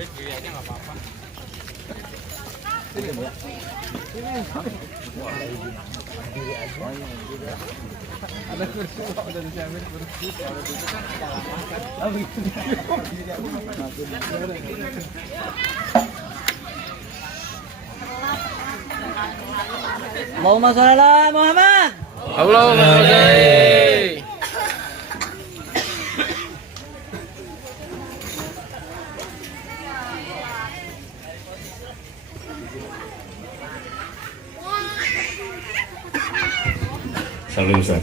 Ada kursi, udah dijamin kursi. Allahumma sholli ala Muhammad. Allahumma sholli. Salam Ustaz.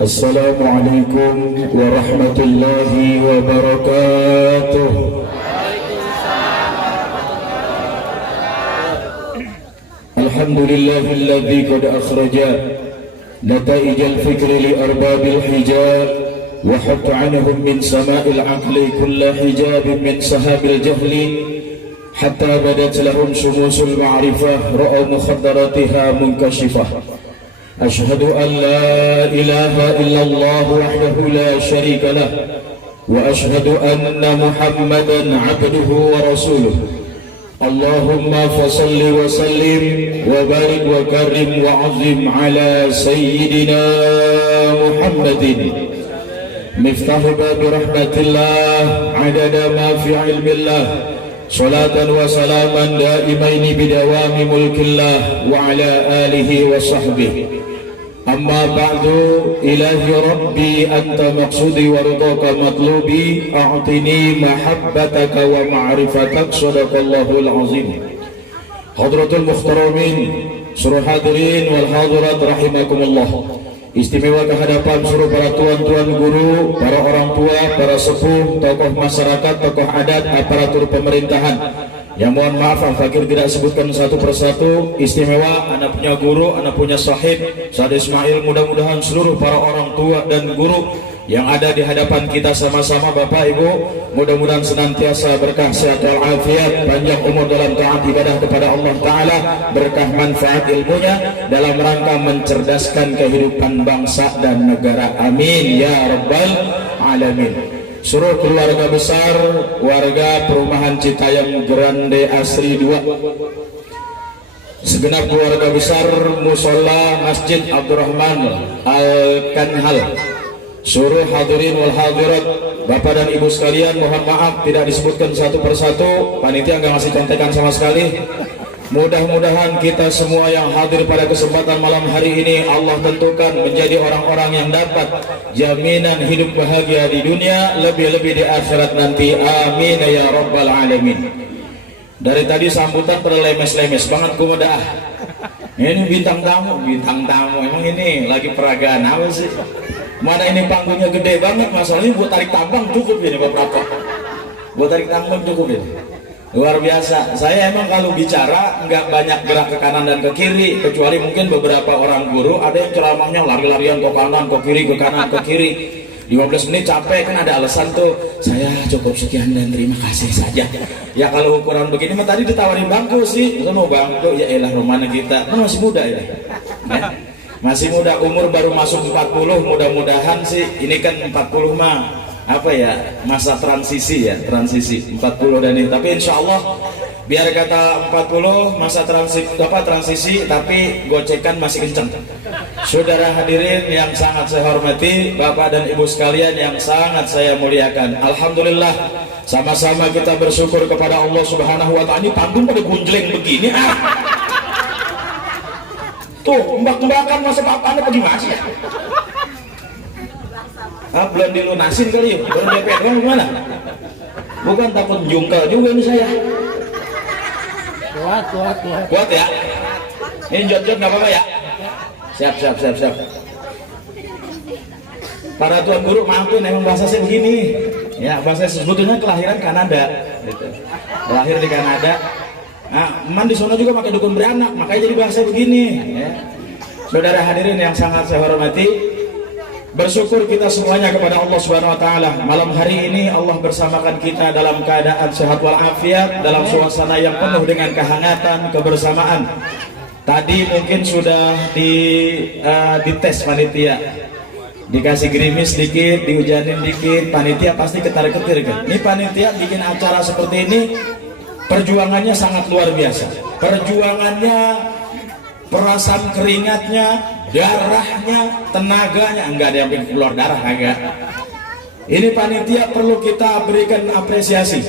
Assalamualaikum warahmatullahi wabarakatuh. Alhamdulillahilladzi qad akhraja nataijal fikri li arbabil hijab وحط عنهم من سماء العقل كل حجاب من سحاب الجهل حتى بدت لهم شموس المعرفة رأوا مخدراتها منكشفة أشهد أن لا إله إلا الله وحده لا شريك له وأشهد أن محمدا عبده ورسوله اللهم فصل وسلم وبارك وكرم وعظم على سيدنا محمد مفتاح باب رحمة الله عدد ما في علم الله صلاة وسلاما دائمين بدوام ملك الله وعلى آله وصحبه أما بعد إلهي ربي أنت مقصودي ورضاك مطلوبي أعطني محبتك ومعرفتك صدق الله العظيم حضرة المحترمين سرور حاضرين والحاضرات رحمكم الله. Istimewa kehadapan seluruh para tuan-tuan guru, para orang tua, para sepuh, tokoh masyarakat, tokoh adat, aparatur pemerintahan. Ya mohon maaf, fakir tidak sebutkan satu persatu. Istimewa, anak punya guru, anak punya sahib, Ustaz Ismail. Mudah-mudahan seluruh para orang tua dan guru yang ada di hadapan kita sama-sama, Bapak Ibu, mudah-mudahan senantiasa berkah sehat walafiat, panjang umur dalam taat ibadah kepada Allah Ta'ala, berkah manfaat ilmunya dalam rangka mencerdaskan kehidupan bangsa dan negara. Amin ya rabbal alamin. Seluruh keluarga besar warga perumahan Citayam Grande Asri 2, segenap keluarga besar Musola Masjid Abdurrahman Al-Kanhal, seluruh hadirin wal hadirat, Bapak dan Ibu sekalian, mohon maaf tidak disebutkan satu persatu, panitia nggak ngasih contekan sama sekali. Mudah-mudahan kita semua yang hadir pada kesempatan malam hari ini Allah tentukan menjadi orang-orang yang dapat jaminan hidup bahagia di dunia, lebih-lebih di akhirat nanti. Amin ya rabbal alamin. Dari tadi sambutan terlemes-lemes banget kumaha. Ini bintang tamu emang ini lagi peragaan apa sih? Mana ini panggungnya gede banget, masalahnya buat tarik tambang cukup ini beberapa. Buat tarik tambang cukup ini. Luar biasa. Saya emang kalau bicara nggak banyak gerak ke kanan dan ke kiri, kecuali mungkin beberapa orang guru ada yang ceramahnya lari-larian ke kanan, ke kiri, ke kanan, ke kiri. 15 menit capek, kan ada alasan tuh. Saya cukup sekian dan terima kasih saja. Ya kalau ukuran begini mah tadi ditawarin bangku sih. Kita mau bangku, ya elah rumahnya kita. Kan masih muda ya. Masih muda, umur baru masuk 40, mudah-mudahan sih ini kan 40 mah apa ya, masa transisi ya, transisi 40 dan ini, tapi insya Allah biar kata 40 masa transisi tapi gocekan masih kenceng. Saudara hadirin yang sangat saya hormati, Bapak dan Ibu sekalian yang sangat saya muliakan, alhamdulillah sama-sama kita bersyukur kepada Allah Subhanahu wa Ta'ala. Ini panggung pada gunjleng begini tuh, mbak-mbakan masa apa-apanya pergi masih ya? Belum dilunasin kali ya? Belum DP doang gimana? Bukan takut jungkel juga nih saya. Kuat ya? Ini jod-jod gak apa-apa ya? Siap. Para tuan guru maafin, emang bahasa saya begini. Ya, bahasa saya sebetulnya kelahiran Kanada gitu. Lahir di Kanada. Nah, man di sana juga pakai dukun beranak, makanya jadi bahasa begini ya. Saudara hadirin yang sangat saya hormati, bersyukur kita semuanya kepada Allah Subhanahu wa Ta'ala. Malam hari ini Allah bersamakan kita dalam keadaan sehat walafiat, dalam suasana yang penuh dengan kehangatan, kebersamaan. Tadi mungkin sudah dites panitia, dikasih gerimis dikit, dihujanin dikit, panitia pasti ketar-ketir kan. Ini panitia bikin acara seperti ini, perjuangannya sangat luar biasa. Perjuangannya, perasaan keringatnya, darahnya, tenaganya, enggak ada yang keluar darah, enggak. Ini panitia perlu kita berikan apresiasi.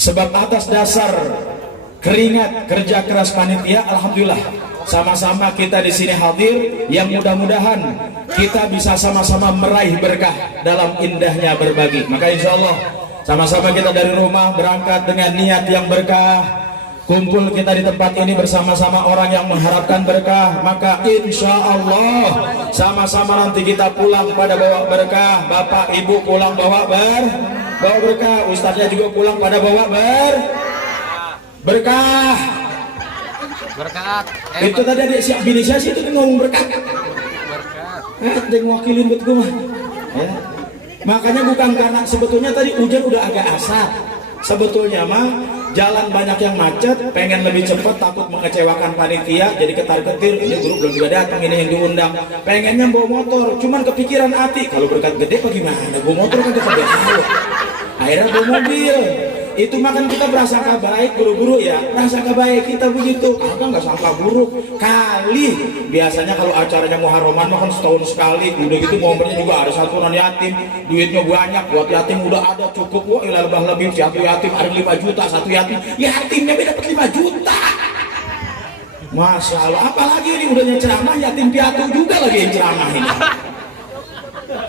Sebab atas dasar keringat kerja keras panitia, alhamdulillah sama-sama kita di sini hadir, yang mudah-mudahan kita bisa sama-sama meraih berkah dalam indahnya berbagi. Maka insya Allah sama-sama kita dari rumah berangkat dengan niat yang berkah, kumpul kita di tempat ini bersama-sama orang yang mengharapkan berkah, maka insya Allah sama-sama nanti kita pulang pada bawa berkah. Bapak ibu pulang bawa berkah, ustadznya juga pulang pada bawa berkah. Itu tadi ada siap inisiasi itu ngomong berkah. Ada ngwakilin buat gue mah. Ya. Makanya bukan karena sebetulnya tadi hujan udah agak asap. Sebetulnya mah jalan banyak yang macet, pengen lebih cepat, takut mengecewakan panitia, jadi ketar-ketir. Ini grup belum juga datang, ini yang diundang. Pengennya bawa motor, cuman kepikiran hati, kalau berkat gede apa gimana? Bawa motor kan kita tahu. Akhirnya bawa mobil. Itu makan kita berasangka baik, guru-guru ya, berasangka baik kita begitu. Kakak nggak sangka buruk kali. Biasanya kalau acaranya Muharraman makan setahun sekali, udah gitu momennya juga ada santunan yatim, duitnya banyak, buat yatim udah ada cukup. Wah ilah lebih satu yatim ada 5 juta, satu yatimnya dapat 5 juta. Masya Allah, apalagi ini udahnya ceramah, yatim piatu juga lagi yang ceramah ini.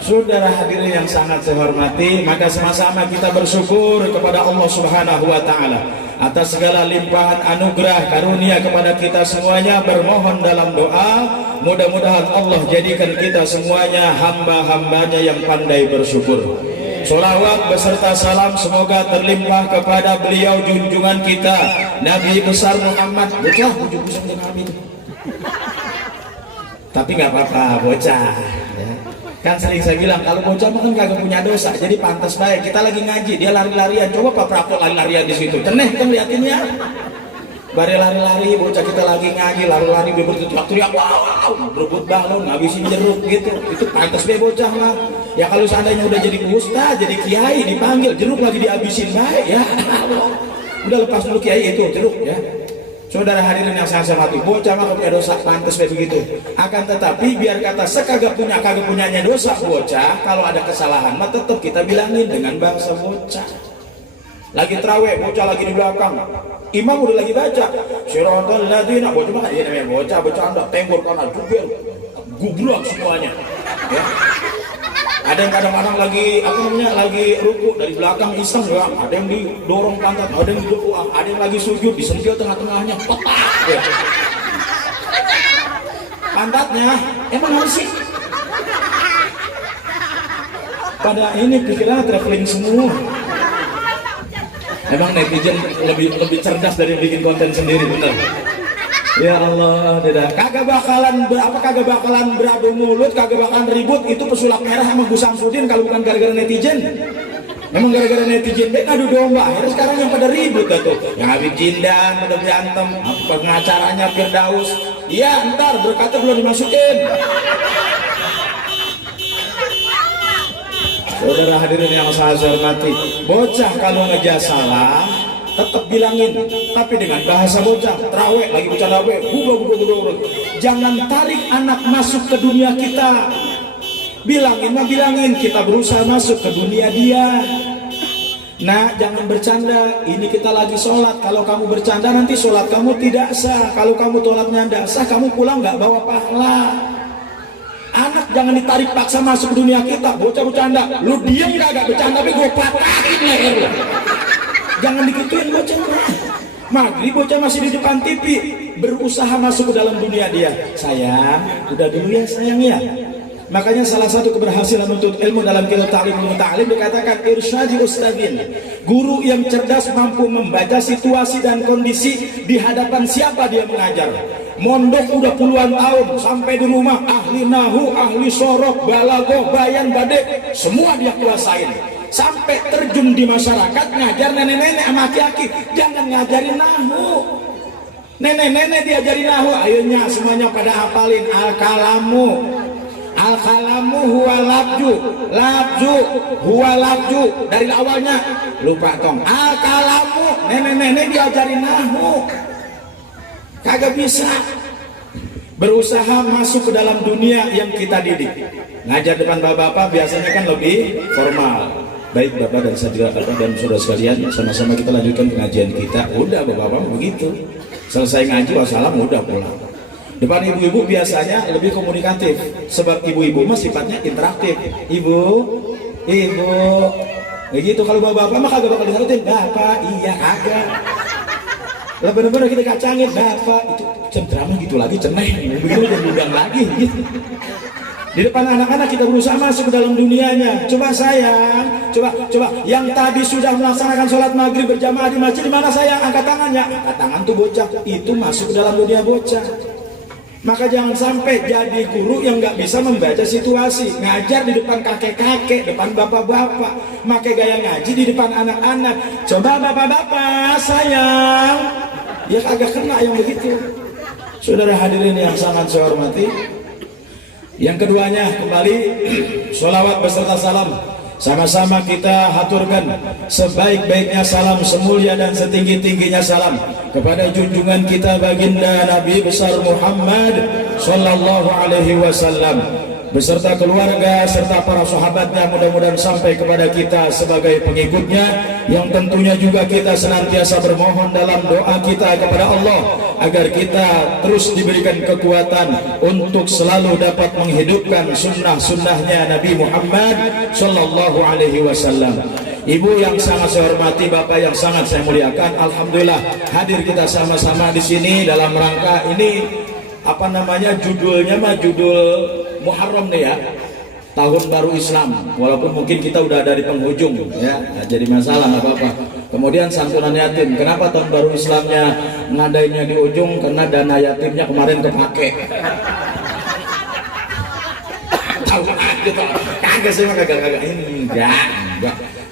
Saudara hadirin yang sangat saya hormati, maka sama-sama kita bersyukur kepada Allah Subhanahu wa taala atas segala limpahan anugerah karunia kepada kita semuanya. Bermohon dalam doa, mudah-mudahan Allah jadikan kita semuanya hamba-hambanya yang pandai bersyukur. Sholawat beserta salam semoga terlimpah kepada beliau junjungan kita Nabi besar Muhammad. Bocah ujung pusing dengan itu. Tapi nggak apa-apa bocah. Ya. Kan sering saya bilang kalau bocah kan kagak punya dosa, jadi pantas baik. Kita lagi ngaji, dia lari-larian. Coba Pak Prapto lari-larian di situ. Ceneh kan liatinnya. Bare lari-lari, bocah kita lagi ngaji, lari-lari dia berteriak-teriak, wow, berebut balon, ngabisin jeruk gitu. Itu pantas baik bocah mah. Ya kalau seandainya udah jadi ustaz, jadi kiai dipanggil, jeruk lagi dihabisin baik ya. Udah lepas dulu kiai itu jeruk ya. Saudara hadirin yang saya hormati, bocah mah punya dosa pantas kayak begitu. Akan tetapi biar kata sekagak punyanya dosa bocah, kalau ada kesalahan mah tetap kita bilangin dengan bahasa bocah. Lagi terawih, bocah lagi di belakang. Imam udah lagi baca. Siratal ladzina, bocah mah dia namanya bocah bercanda, tenggor kanan jubel. Gubrak semuanya. Ya. Ada yang kadang-kadang lagi ruku dari belakang iseng ya, ada yang didorong pantat, ada yang didorong, ada yang lagi sujud disentil tengah-tengahnya, petak ya. Pantatnya emang harus sih pada ini pikirannya traveling semua. Emang netizen lebih cerdas dari bikin konten sendiri, bener. Ya Allah, tidak. Kagak bakalan beradu mulut, kagak bakalan ribut. Itu pesulap merah sama Gus Samsudin kalau bukan gara-gara netizen. Memang gara-gara netizen deh ngadu domba. Akhirnya sekarang yang pada ribut tuh. Yang Habib Jindan pada berantem, pengacaranya Firdaus. Iya, ntar berkata belum dimasukin. Saudara hadirin yang saya hormati, bocah kalau ngejas salah tetap bilangin, tapi dengan bahasa bocah. Terawih lagi bercanda gubah. Jangan tarik anak masuk ke dunia kita. Bilangin kita berusaha masuk ke dunia dia. Nah, jangan bercanda. Ini kita lagi sholat. Kalau kamu bercanda nanti sholat kamu tidak sah. Kalau kamu sholatnya tidak sah, kamu pulang nggak bawa pahala. Anak jangan ditarik paksa masuk ke dunia kita. Bocah bercanda, lu diem kagak bercanda, tapi gue patahin leher lu. Jangan dikituin bocah. Maghrib bocah masih di depan TV, berusaha masuk ke dalam dunia dia. Sayang, udah dulu ya sayang ya. Makanya salah satu keberhasilan untuk ilmu dalam kitab ta'lim muta'alim dikatakan irsyadi ustadzin. Guru yang cerdas mampu membaca situasi dan kondisi di hadapan siapa dia mengajar. Mondok udah puluhan tahun, sampai di rumah ahli nahu, ahli sorok, balago, bayan, badek, semua dia kuasain. Sampai terjun di masyarakat ngajar nenek-nenek sama aki-aki, jangan ngajarin nahu, Nenek-nenek diajari nahu, akhirnya semuanya pada hafalin al-kalamu. Al-kalamu huwa labju, labju huwa labju, dari awalnya lupa tong. Al-kalamu, nenek-nenek diajarin nahu, kagak bisa. Berusaha masuk ke dalam dunia yang kita didik. Ngajar depan bapak-bapak biasanya kan lebih formal. Baik bapak dan saudara dan saudara sekalian, sama-sama kita lanjutkan pengajian kita. Udah bapak-bapak begitu, selesai ngaji wassalam udah pulang. Depan ibu-ibu biasanya lebih komunikatif, sebab ibu-ibu mah sifatnya interaktif. Ibu, begitu. Kalau bapak-bapak mah kagak bakal disalutin, bapak, iya kagak. Lah bener-bener kita kacangin, bapak itu cenderama gitu lagi, ceneh, begitu dan diundang lagi. Gitu. Di depan anak-anak kita berusaha masuk ke dalam dunianya. Coba sayang, coba yang tadi sudah melaksanakan sholat maghrib berjamaah di masjid, di mana sayang? Angkat tangannya. Angkat tangan tuh bocah, itu masuk ke dalam dunia bocah. Maka jangan sampai jadi guru yang nggak bisa membaca situasi, ngajar di depan kakek-kakek, depan bapak-bapak, pakai gaya ngaji di depan anak-anak. Coba bapak-bapak sayang, ya kagak kena yang begitu. Saudara hadirin yang sangat saya hormati, yang keduanya kembali sholawat beserta salam. Sama-sama kita haturkan sebaik-baiknya salam, semulia dan setinggi-tingginya salam kepada junjungan kita baginda Nabi besar Muhammad sallallahu alaihi wasallam beserta keluarga serta para sahabatnya, mudah-mudahan sampai kepada kita sebagai pengikutnya, yang tentunya juga kita senantiasa bermohon dalam doa kita kepada Allah agar kita terus diberikan kekuatan untuk selalu dapat menghidupkan sunnah-sunnahnya Nabi Muhammad sallallahu alaihi wasallam. Ibu yang sangat saya hormati, bapak yang sangat saya muliakan, alhamdulillah hadir kita sama-sama di sini dalam rangka ini apa namanya, judulnya mah judul Muharram nih ya, tahun baru Islam, walaupun mungkin kita udah ada di penghujung ya, nah, jadi masalah nggak apa-apa. Kemudian santunan yatim, kenapa tahun baru Islamnya ngadainnya di ujung? Karena dana yatimnya kemarin kepake. Tahu aja tuh, kagak sih, kagak enggak.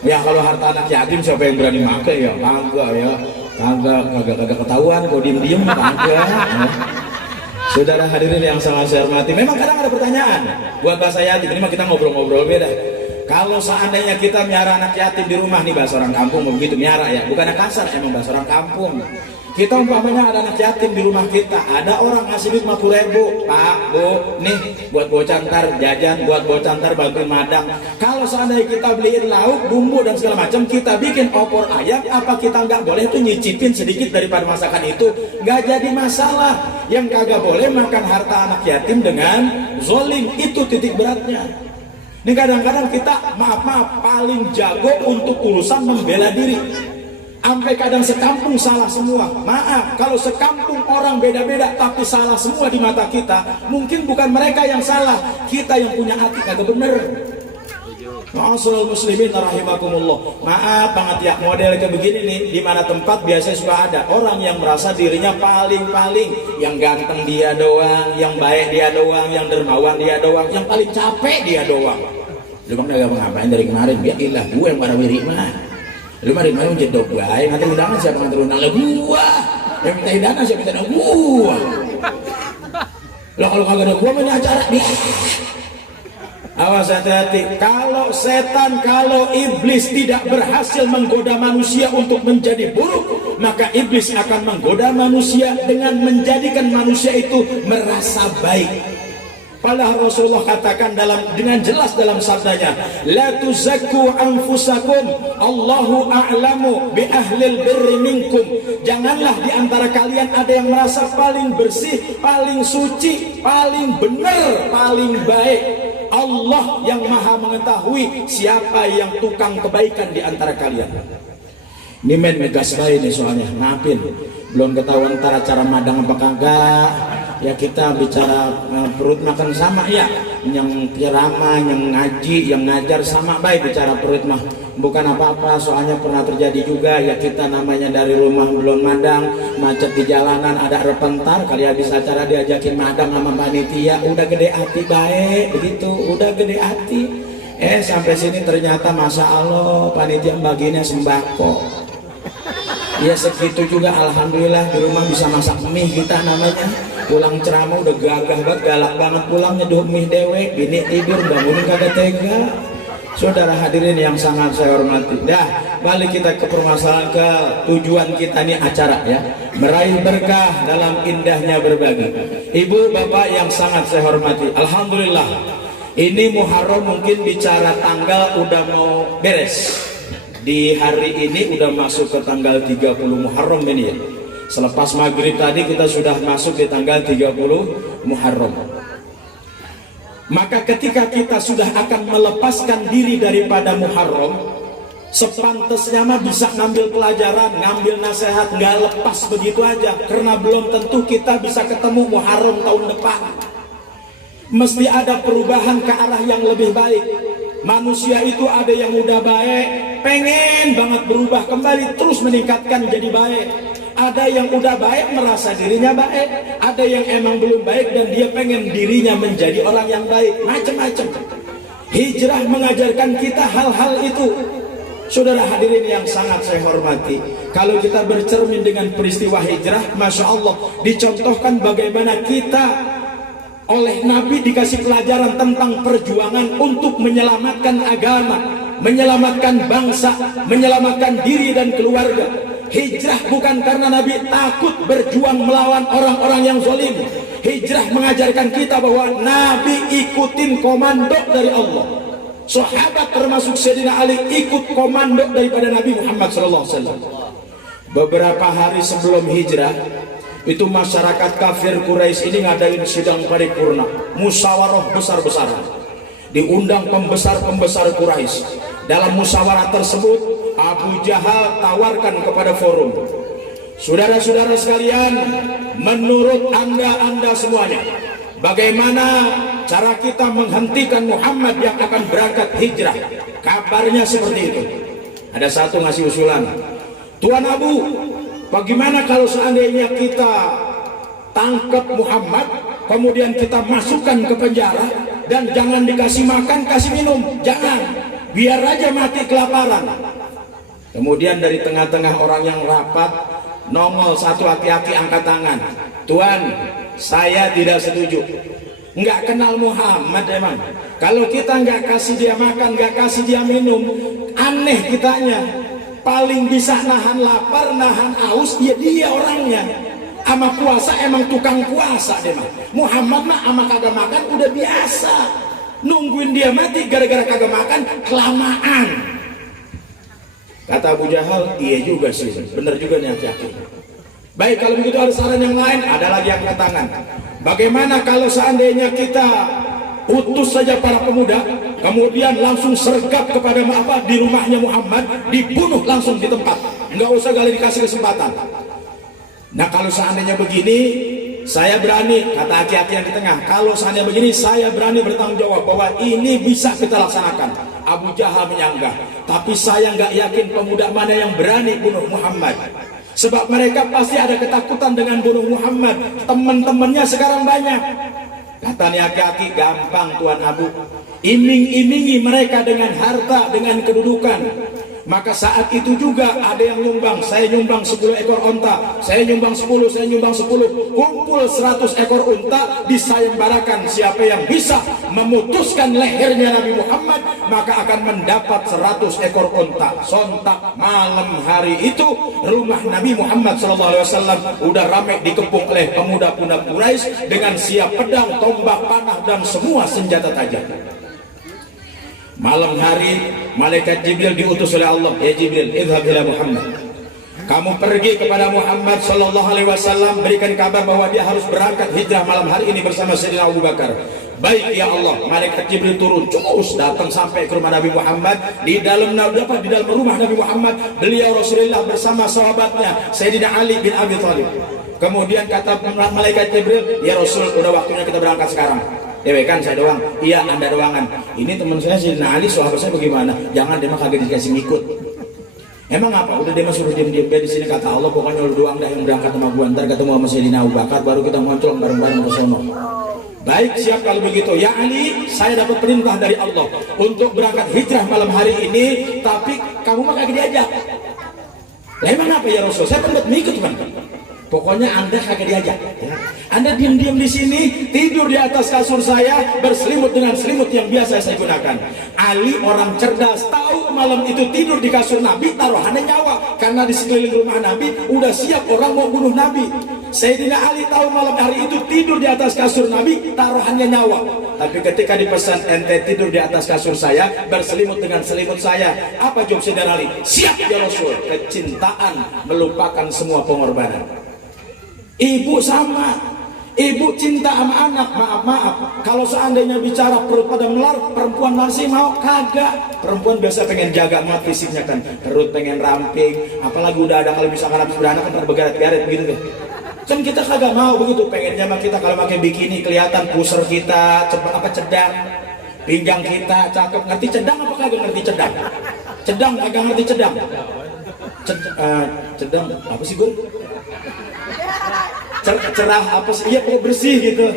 Ya kalau harta anak yatim siapa yang berani make ya? Kagak ya, kagak ketahuan, kok diem-diem kagak. Ya. Saudara hadirin yang sangat saya hormati, memang kadang ada pertanyaan buat bahasa yatim. Ini mah kita ngobrol-ngobrol beda. Kalau seandainya kita miara anak yatim di rumah nih, bahasa orang kampung begitu, miara ya, bukannya kasar, emang bahasa orang kampung. Kita umpamanya ada anak yatim di rumah kita, ada orang ngasih duit 50.000, Pak, Bu, nih buat bocah ntar jajan, buat bocah ntar bantuin madang. Kalau seandainya kita beliin lauk, bumbu dan segala macam, kita bikin opor ayam, apa kita nggak boleh tuh nyicipin sedikit daripada masakan itu? Nggak jadi masalah. Yang kagak boleh makan harta anak yatim dengan zolim, itu titik beratnya. Ini kadang-kadang kita maaf paling jago untuk urusan membela diri. Sampai kadang sekampung salah semua. Maaf, kalau sekampung orang beda-beda tapi salah semua di mata kita, mungkin bukan mereka yang salah, kita yang punya hati kagak bener. Ma'asyiral muslimin rahimakumullah. Maaf banget ya, model kayak begini nih, di mana tempat biasanya suka ada orang yang merasa dirinya paling-paling, yang ganteng dia doang, yang baik dia doang, yang dermawan dia doang, yang paling capek dia doang. Lu bang gak ngapain dari kemarin? Biarlah gue yang para wirik mah. Lu mah dari mana jedok bae, nanti undangan siapa yang terundang? Lah gua. Yang minta undangan siapa minta gua. Lah kalau kagak ada gua mah ini acara dia. Awas hati-hati, kalau setan, kalau iblis tidak berhasil menggoda manusia untuk menjadi buruk, maka iblis akan menggoda manusia dengan menjadikan manusia itu merasa baik. Padahal Rasulullah katakan dengan jelas dalam sabdanya, la tuzakku anfusakum, Allahu a'lamu bi ahlil birri minkum. Janganlah di antara kalian ada yang merasa paling bersih, paling suci, paling benar, paling baik. Allah yang maha mengetahui siapa yang tukang kebaikan di antara kalian. Ini men megas baik nih soalnya, maafin, belum ketahuan cara madang apa kagak. Ya kita bicara perut makan sama ya, yang ceramah, yang ngaji, yang ngajar sama baik bicara perut mah bukan apa-apa. Soalnya pernah terjadi juga ya, kita namanya dari rumah belum madang, macet di jalanan, ada repentar kali habis acara diajakin madang sama panitia, udah gede hati baik begitu, udah gede hati. Sampai sini ternyata masya Allah panitia baginya sembako. Ya segitu juga alhamdulillah di rumah bisa masak mie kita namanya. Pulang ceramah udah gagah banget, galak banget pulang nyeduh mie dewe, bini tidur bangunin kagak tega. Saudara hadirin yang sangat saya hormati. Dah, balik kita ke permasalahan, ke tujuan kita nih acara ya. Meraih berkah dalam indahnya berbagi. Ibu bapak yang sangat saya hormati, alhamdulillah. Ini Muharram mungkin bicara tanggal udah mau beres. Di hari ini udah masuk ke tanggal 30 Muharram ini ya. Selepas maghrib tadi kita sudah masuk di tanggal 30 Muharram. Maka ketika kita sudah akan melepaskan diri daripada Muharram, sepantasnya mah bisa ngambil pelajaran, ngambil nasihat, nggak lepas begitu aja. Karena belum tentu kita bisa ketemu Muharram tahun depan. Mesti ada perubahan ke arah yang lebih baik. Manusia itu ada yang udah baik, pengen banget berubah kembali, terus meningkatkan jadi baik. Ada yang udah baik merasa dirinya baik, ada yang emang belum baik dan dia pengen dirinya menjadi orang yang baik. Macam-macam. Hijrah mengajarkan kita hal-hal itu. Saudara hadirin yang sangat saya hormati, kalau kita bercermin dengan peristiwa hijrah, Masya Allah, dicontohkan bagaimana kita oleh Nabi dikasih pelajaran tentang perjuangan untuk menyelamatkan agama, menyelamatkan bangsa, menyelamatkan diri dan keluarga. Hijrah bukan karena Nabi takut berjuang melawan orang-orang yang zalim. Hijrah mengajarkan kita bahwa Nabi ikutin komando dari Allah. Sahabat termasuk Sayyidina Ali ikut komando daripada Nabi Muhammad SAW. Beberapa hari sebelum hijrah, itu masyarakat kafir Quraisy ini ngadain sidang paripurna, musyawarah besar-besaran. Diundang pembesar-pembesar Quraisy. Dalam musyawarah tersebut, Abu Jahal tawarkan kepada forum, saudara-saudara sekalian, menurut anda semuanya, bagaimana cara kita menghentikan Muhammad yang akan berangkat hijrah? Kabarnya seperti itu. Ada satu ngasih usulan, Tuan Abu, bagaimana kalau seandainya kita tangkap Muhammad, kemudian kita masukkan ke penjara, dan jangan dikasih makan, kasih minum, jangan, biar aja mati kelaparan. Kemudian dari tengah-tengah orang yang rapat, nongol satu laki-laki angkat tangan, Tuan, saya tidak setuju. Nggak kenal Muhammad emang. Kalau kita nggak kasih dia makan, nggak kasih dia minum, aneh kitanya. Paling bisa nahan lapar, nahan haus, ya dia orangnya. Ama puasa emang tukang puasa deh mah. Muhammad mah ama kagak makan udah biasa. Nungguin dia mati gara-gara kagak makan kelamaan. Kata Abu Jahal, iya juga sih, bener juga nih hati-hati. Baik, kalau begitu ada saran yang lain, ada lagi yang angkat tangan. Bagaimana kalau seandainya kita utus saja para pemuda, kemudian langsung sergap kepada di rumahnya Muhammad, dibunuh langsung di tempat, nggak usah kali dikasih kesempatan. Nah kalau seandainya begini, saya berani, kata hati-hati yang di tengah, kalau seandainya begini, saya berani bertanggung jawab bahwa ini bisa kita laksanakan. Abu Jahal menyanggah, tapi saya nggak yakin pemuda mana yang berani bunuh Muhammad. Sebab mereka pasti ada ketakutan dengan bunuh Muhammad. Teman-temannya sekarang banyak. Kata aki-aki, gampang Tuan Abu. Iming-imingi mereka dengan harta, dengan kedudukan. Maka saat itu juga ada yang nyumbang, saya nyumbang 10 ekor onta, saya nyumbang 10, saya nyumbang 10, kumpul 100 ekor unta, disayembarakan. Siapa yang bisa memutuskan lehernya Nabi Muhammad, maka akan mendapat 100 ekor unta. Sontak malam hari itu, rumah Nabi Muhammad SAW udah ramai dikepung oleh pemuda-pemuda Quraisy dengan siap pedang, tombak, panah, dan semua senjata tajam. Malam hari malaikat Jibril diutus oleh Allah, ya Jibril, idhab ila Muhammad, kamu pergi kepada Muhammad sallallahu alaihi wasallam, berikan kabar bahwa dia harus berangkat hijrah malam hari ini bersama Sayyidina Abu Bakar. Baik ya Allah. Malaikat Jibril turun, terus datang sampai ke rumah Nabi Muhammad. Di dalam rumah Nabi Muhammad, beliau Rasulullah bersama sahabatnya Sayyidina Ali bin Abi Thalib. Kemudian kata malaikat Jibril, ya Rasul, udah waktunya kita berangkat sekarang. Dewe kan saya doang, iya anda doangan. Ini teman saya Sayyidina Ali, sahabat saya bagaimana? Jangan dia mah kagak dikasih ngikut. Emang apa? Udah dia mah suruh diam-diam di sini, kata Allah, pokoknya lu doang dah yang berangkat sama gua, ntar ketemu sama Sayyidina Abu Bakar, baru kita muncul bareng-bareng ke sono. Baik, siap kalau begitu. Ya Ali, saya dapat perintah dari Allah untuk berangkat hijrah malam hari ini, tapi kamu mah kagak diajak. Lah emang apa ya Rasul? Saya tempat mikir cuman. Pokoknya Anda kagak diajak. Ya. Anda diam-diam di sini, tidur di atas kasur saya, berselimut dengan selimut yang biasa saya gunakan. Ali orang cerdas, tahu malam itu tidur di kasur Nabi, taruhannya nyawa. Karena di sekeliling rumah Nabi, udah siap orang mau bunuh Nabi. Sayyidina Ali tahu malam hari itu tidur di atas kasur Nabi, taruhannya nyawa. Tapi ketika dipesan ente tidur di atas kasur saya, berselimut dengan selimut saya, apa jawab Sayyidina Ali? Siap ya Rasul. Kecintaan melupakan semua pengorbanan. Ibu sama, ibu cinta sama anak, maaf, kalau seandainya bicara perut pada melar, perempuan masih mau? Kagak. Perempuan biasa pengen jaga mat fisiknya kan, perut pengen ramping, apalagi udah ada kalau misalkan habis beranak kan bergaret-garet begitu deh. Kan kita kagak mau begitu, pengennya mah kita kalau pakai bikini kelihatan pusar kita, cedang, pinggang kita cakep. Ngerti cedang apa kagak ngerti cedang? Cedang kagak ngerti cedang? Cedang apa sih gue? Cerah apa sih? Iya kok bersih gitu.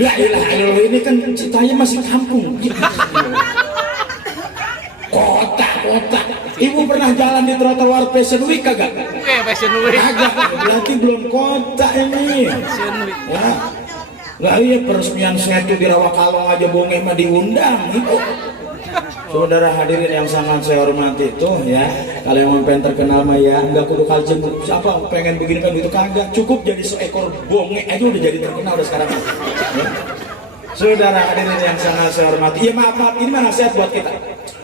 Ya ilah, ini kan ceritanya masih kampung. Kota. Ibu pernah jalan di trotoar Fashion Week kagak? Fashion Week. Kagak. Berarti belum kota ini. Fashion Week. Ya. Lah iya peresmian setu di Rawakalong aja bonge mah diundang itu. Saudara hadirin yang sangat saya hormati itu ya, kalau yang pengen terkenal mah ya nggak kudu kaljem, siapa pengen begini kan gitu kagak, cukup jadi seekor bonge aja udah jadi terkenal udah sekarang ya. Saudara hadirin yang sangat saya hormati, ya maaf ini mana nasihat buat kita.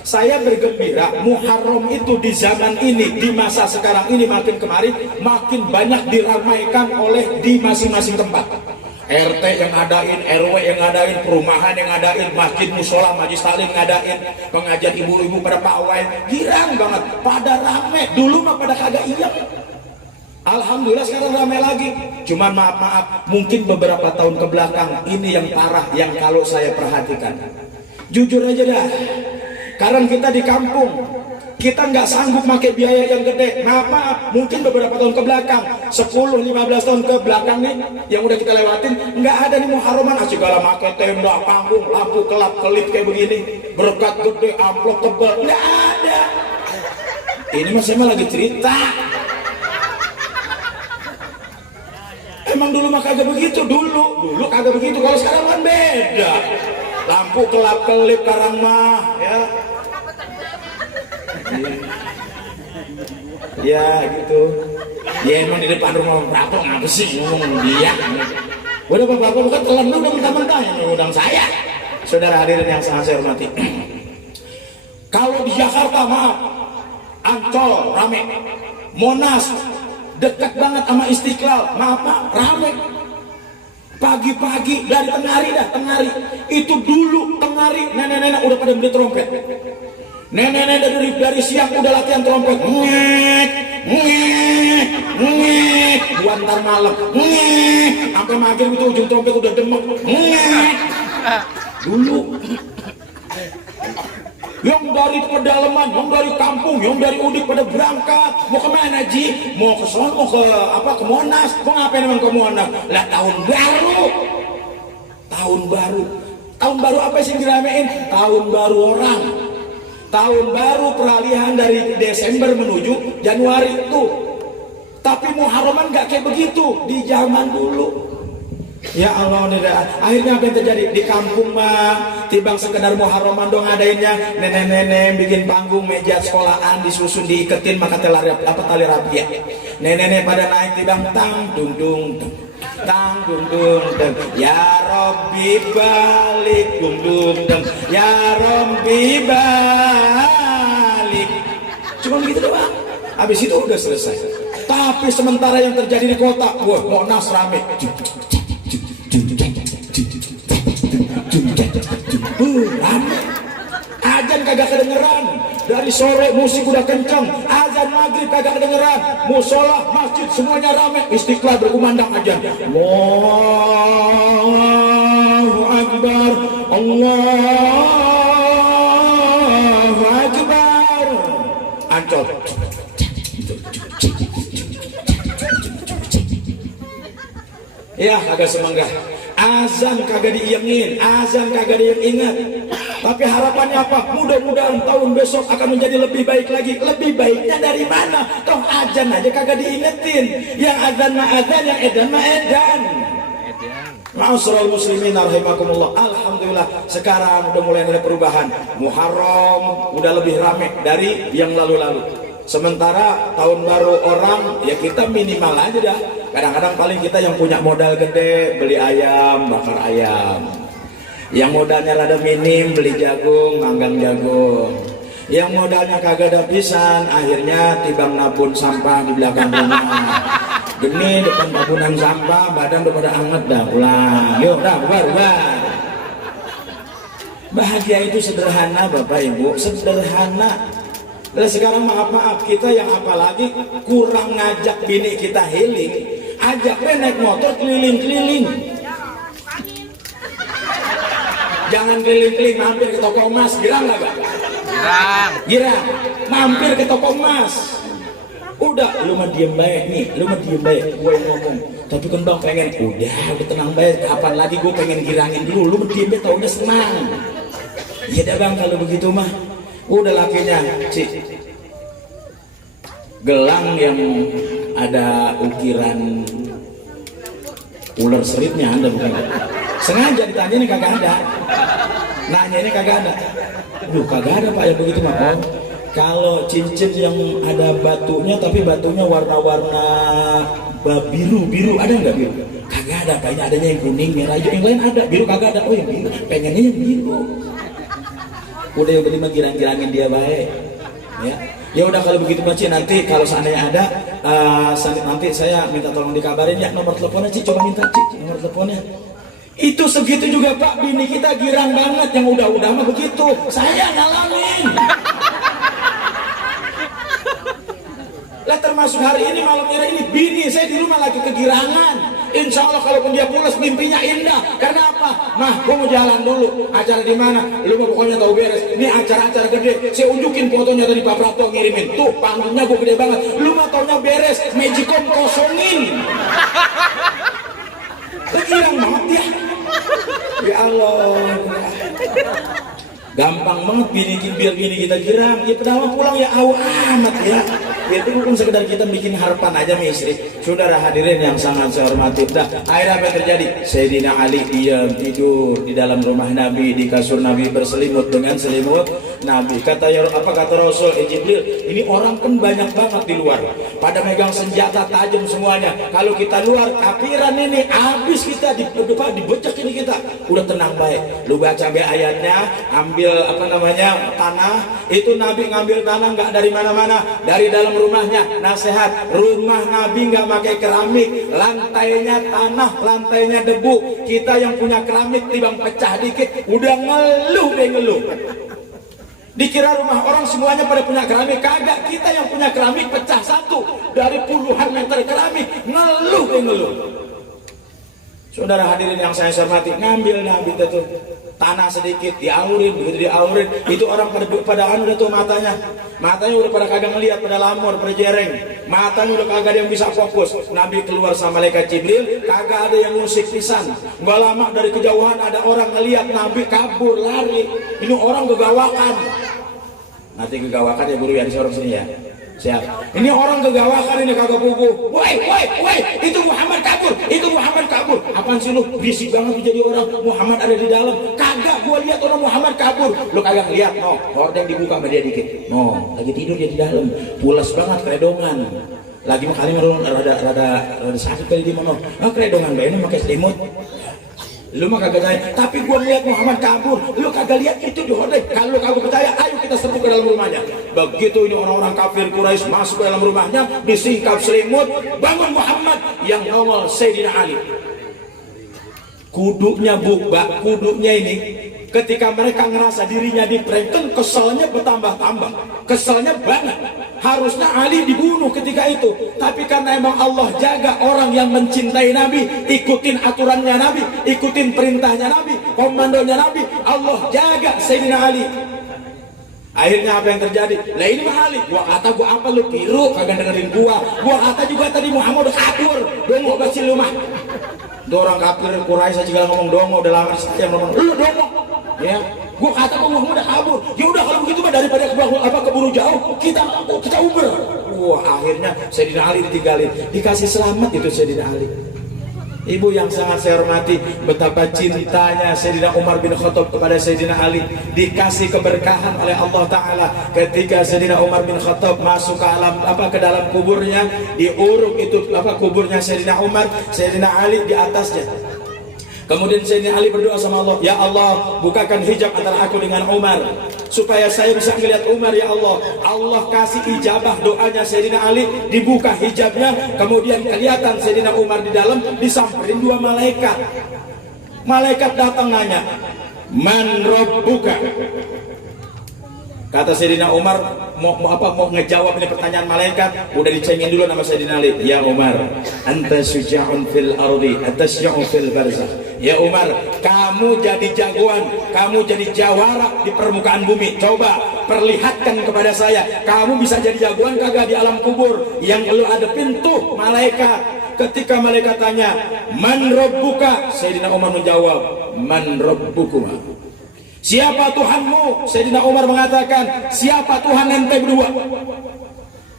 Saya bergembira Muharram itu di zaman ini, di masa sekarang ini makin kemari makin banyak diramaikan oleh di masing-masing tempat. RT yang ngadain, RW yang ngadain, perumahan yang ngadain, masjid, musola, majlis taklim ngadain, pengajian ibu-ibu pada pawai, girang banget, pada rame. Dulu mah pada kagak iya. Alhamdulillah sekarang rame lagi. Cuman maaf, mungkin beberapa tahun ke belakang ini yang parah, yang kalau saya perhatikan. Jujur aja dah, karena kita di kampung, kita nggak sanggup pakai biaya yang gede. Maaf, mungkin beberapa tahun ke belakang, 10-15 tahun ke belakang nih, yang udah kita lewatin, nggak ada nih Muharraman, segala pakai tenda, panggung, lampu kelap-kelip kayak begini, berkat gede, amplop tebal, nggak ada. Ini mas saya lagi cerita. Emang dulu mah kagak begitu, dulu kagak begitu. Kalau sekarang kan beda. Lampu kelap-kelip karang mah, ya. Ya gitu. Ya emang di depan rumah berapa ngapa sih ngomong dia. Udah bapak bukan telan dulu mentah-mentah yang mengundang saya. Saudara hadirin yang sangat saya hormati. Kalau di Jakarta maaf, Ancol rame, Monas dekat banget sama Istiqlal, maaf pak rame. Pagi-pagi dari Tengari itu dulu Tengari nenek-nenek udah pada beli trompet. Nenek-nenek dari siang udah latihan trompet, ngek, buat ntar malam, sampai maghrib itu ujung trompet udah demek, dulu. Yang dari pedalaman, yang dari kampung, yang dari Udik pada berangkat. Mau kemana Ji? Mau ke Solo, mau ke apa? Ke Monas. Mau ngapain emang ke Monas? Lah tahun baru apa sih yang diramein? Tahun baru orang. Tahun baru peralihan dari Desember menuju Januari itu. Tapi Muharraman nggak kayak begitu di zaman dulu. Ya Allah, akhirnya apa yang terjadi di kampung mah timbang sekedar Muharraman dong adainnya, nenek-nenek bikin panggung meja sekolahan disusun diiketin maka tali rapi ya. Nenek-nenek pada naik timbang tang dung dung ya Rabbi balik dung dung ya Rabbi balik. Cuma begitu doang. Habis itu udah selesai. Tapi sementara yang terjadi di kota, wah Monas rame. Rame. Azan kagak kedengeran. Dari sore musik udah kenceng, azan maghrib kagak kedengeran. Musola, masjid semuanya rame. Istiqlal berkumandang azan. Allahu Akbar, Allahu Akbar. Ancol. Ya kagak semanggah. Azan kagak diingin, azan kagak diingat. Tapi harapannya apa? Mudah-mudahan tahun besok akan menjadi lebih baik lagi. Lebih baiknya dari mana? Toh azan aja kagak diingetin. Yang azan mah azan, yang edan mah edan. Ma'asyiral muslimin rahimakumullah. Alhamdulillah sekarang udah mulai ada perubahan. Muharram udah lebih rame dari yang lalu-lalu. Sementara tahun baru orang ya kita minimal aja dah. Kadang-kadang paling kita yang punya modal gede beli ayam, bakar ayam. Yang modalnya rada minim beli jagung, manggang jagung. Yang modalnya kagak ada pisan, akhirnya tibang nabun sampah di belakang rumah. Geni depan tabunan sampah, badan udah pada anget dah, pulang. Yuk dah, bubar. Bahagia itu sederhana Bapak Ibu, sederhana. Nah, sekarang maaf kita yang apalagi kurang ngajak bini kita healing, ajak naik motor keliling-keliling. Jangan keliling-keliling, mampir ke toko emas, girang nggak Pak? Girang, mampir ke toko emas. Udah, lu mah diem baik nih, lu mah diem baik, gue yang ngomong. Tapi kan bang pengen, udah tenang baik, kapan lagi gue pengen girangin dulu, lu mah diem baik, tau udah senang. Iya dah bang, kalau begitu mah, udah lakinya, gelang yang ada ukiran ular seritnya Anda bukan? Sengaja ditanya ini kagak ada. Nanya ini kagak ada. Duh kagak ada Pak ya begitu mah. Oh, kalau cincin yang ada batunya tapi batunya warna-warna biru ada nggak biru? Kagak ada. Kayaknya adanya yang kuning, merah, hijau. Yang lain ada, biru kagak ada. Oh yang biru, pengennya yang biru. Udah lima girang-girangin dia baik. Ya udah kalau begitu Pak Ci, nanti kalau seandainya ada nanti saya minta tolong dikabarin ya nomor teleponnya Ci, coba minta Ci nomor teleponnya. Itu segitu juga Pak, bini kita girang banget, yang udah mah begitu. Saya ngalamin. Lah termasuk hari ini malam ini bini saya di rumah lagi kegirangan. Insya Allah kalaupun dia pulas mimpinya indah. Karena apa? Mah, gua mau jalan dulu. Acara di mana? Lu mau pokoknya tahu beres. Ini acara-acara gede. Saya unjukin fotonya tadi Pak Prato ngirimin. Tuh panggungnya gua gede banget. Lu mau taunya beres, Magicom kosongin. Kegirang banget ya. Ya Allah. Gampang banget biar bini kita girang. Ya padahal pulang ya amat ya. Itu bukan sekedar kita bikin harapan aja sama istri. Saudara hadirin yang sangat saya hormati. Dah, akhirnya apa yang terjadi? Sayyidina Ali diam tidur di dalam rumah Nabi, di kasur Nabi, berselimut dengan selimut Nabi. Kata Rasul Jibril, ini orang kan banyak banget di luar. Pada megang senjata tajam semuanya. Kalau kita luar kafiran ini habis kita dibecek ini kita. Udah tenang baik. Lu baca ayatnya, ambil tanah. Itu Nabi ngambil tanah nggak dari mana-mana, dari dalam rumahnya. Nasihat, rumah Nabi nggak pakai keramik, lantainya tanah, lantainya debu. Kita yang punya keramik tibang pecah dikit udah ngeluh. Dikira rumah orang semuanya pada punya keramik, kagak. Kita yang punya keramik pecah satu dari puluhan meter keramik, ngeluh. Saudara hadirin yang saya hormati, ngambil Nabi itu tanah sedikit, diaurin, begitu diaurin, itu orang pada udah tuh matanya udah pada kagak ngelihat, pada lamor, pada jereng, matanya udah kagak ada yang bisa fokus. Nabi keluar sama malaikat Jibril, kagak ada yang ngusik pisan. Gak lama dari kejauhan ada orang ngelihat Nabi kabur lari, ini orang gegawakan. Nanti gegawakan ya guru ya di sorong sini ya. Siap. Ini orang kegawakan ini kagak puguh. Woi, itu Muhammad kabur. Apaan sih lu? Berisik banget jadi orang. Muhammad ada di dalam. Kagak, gua lihat orang Muhammad kabur. Lu kagak lihat? No, hordeng dibuka sama dia dikit. No, lagi tidur dia di dalam. Pulas banget keredongan. Lagi makanya rada sakit kali di mana. Nah, keredongan ini pakai selimut. Lu mah kagak nanya, tapi gua ngeliat Muhammad kabur. Lu kagak lihat itu di hordeng. Kalau lu kagak percaya, ayo kita serbu ke dalam rumahnya. Begitu ini orang-orang kafir Quraisy masuk ke dalam rumahnya, disingkap selimut, bangun Muhammad, yang nongol Sayyidina Ali. Kudunya ini ketika mereka ngerasa dirinya diperintah, keselnya bertambah-tambah, keselnya banget. Harusnya Ali dibunuh ketika itu, tapi karena emang Allah jaga orang yang mencintai Nabi, ikutin aturannya Nabi, ikutin perintahnya Nabi, komandonya Nabi, Allah jaga Sayyidina Ali. Akhirnya apa yang terjadi? Lah ini mah Ali, gua kata gua apa lu tiru, kagak dengerin gua kata juga tadi Muhammad udah kabur, dongo basi lu mah. Itu orang kafir Quraisy juga ngomong dongo, udah lama saya ngomong lu dongo. Ya, Gua kata Umar udah kabur. Ya udah kalau begitu mah daripada keburu jauh, kita uber. Wah, akhirnya Sayyidina Ali ditinggalin. Dikasih selamat itu Sayyidina Ali. Ibu yang sangat saya hormati, betapa cintanya Sayyidina Umar bin Khattab kepada Sayyidina Ali. Dikasih keberkahan oleh Allah Ta'ala ketika Sayyidina Umar bin Khattab masuk ke dalam kuburnya, diuruk itu kuburnya Sayyidina Umar, Sayyidina Ali di atasnya. Kemudian Sayyidina Ali berdoa sama Allah, ya Allah, bukakan hijab antara aku dengan Umar supaya saya bisa melihat Umar, ya Allah. Allah kasih ijabah doanya Sayyidina Ali, dibuka hijabnya, kemudian kelihatan Sayyidina Umar di dalam, disamperin dua malaikat. Malaikat datang nanya, man rabbuka? Kata Sayyidina Umar mau ngejawab ini pertanyaan malaikat, udah dicengin dulu nama Sayyidina Ali. Ya Umar, anta syuja'un fil ardi atasya'u fil barzakh. Ya Umar, kamu jadi jagoan, kamu jadi jawara di permukaan bumi. Coba perlihatkan kepada saya, kamu bisa jadi jagoan kagak di alam kubur? Yang lu hadepin tuh malaikat. Ketika malaikat tanya, man rabbuka? Sayyidina Umar menjawab, man rabbukuma? Siapa Tuhanmu? Sayyidina Umar mengatakan, siapa Tuhan ente berdua?